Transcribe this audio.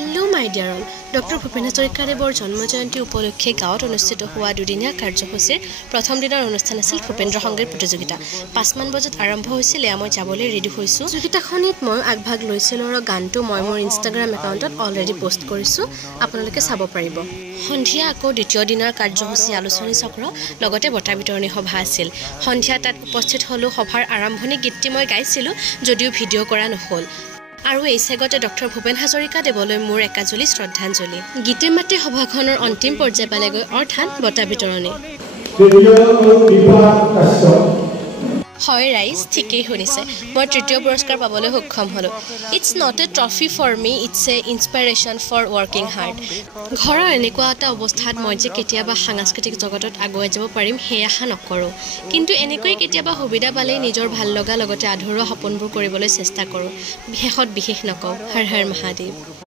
Hello my dear all. Dr. Bhupen Hazarikadeবৰ জন্ম জয়ন্তী উপলক্ষে গাঁৱত অনুষ্ঠিত হোৱা দুদিনীয়া কাৰ্যসূচীৰ প্ৰথম দিনৰ অনুষ্ঠান আছিল ভূপেন্দ্ৰ সংগীত প্ৰতিযোগিতা 5 মান বজাত আৰম্ভ হৈছিল মই যাবলৈ ৰেডি হৈছো প্ৰতিযোগিতাখনিত মই আগভাগ লৈছিলো আৰু গানটো মই মোৰ ইনষ্টাগ্ৰাম একাউণ্টত অলৰেডি পোষ্ট কৰিছো আপোনালোকে চাব পাৰিব সন্ধিয়া আকৌ দ্বিতীয় দিনৰ কাৰ্যসূচী আলোচনী চক্ৰ লগতে বঁটা বিতৰণী সভা আছিল সন্ধিয়া তাত উপস্থিত হলো সভাৰ আৰম্ভণি গীতটি মই গাইছিলো যদিও ভিডিঅ' কৰা নহল আৰু এই সেগতে ডক্টৰ ভূপেন হাজৰিকা দেৱলৈ মোৰ একাজলি শ্ৰদ্ধাঞ্জলি গীতে মাতে সভাখনৰ অন্তিম পৰ্যায় পালেগৈ অৰ্থাৎ বঁটা বিতৰণী হয় ৰাইজ ঠিকই শুনিছে মই তৃতীয় পুৰস্কাৰ পাবলৈ সক্ষম হলো it's not a trophy for me it's a inspiration for working hard ঘৰৰ এনেকুৱা এটা অৱস্থাত মই যে কেতিয়াবা সাংস্কৃতিক জগতত আগুৱাই যাব পাৰিম সেই আশা নকৰোঁ কিন্তু এনেকৈ কেতিয়াবা সুবিধা পালেই নিজৰ ভাল লগা লগতে আধৰুৱা সপোনবোৰ কৰিবলৈ চেষ্টা কৰোঁ বিশেষত বিশেষ নকওঁ হৰ হৰ মহাদেৱ